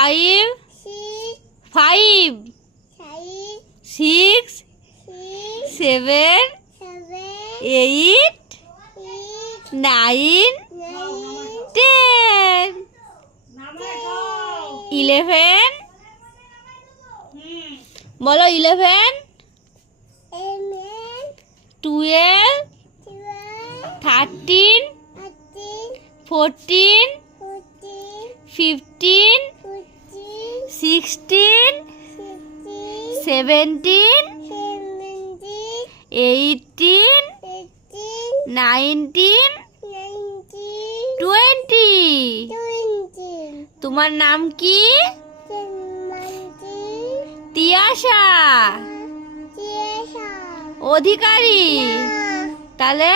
5 5 6 7 8 9 10 11 বলো 11 12 13 14 15 16 17 18 19 20 তোমার নাম কি? তিয়াশা অধিকারী। তাহলে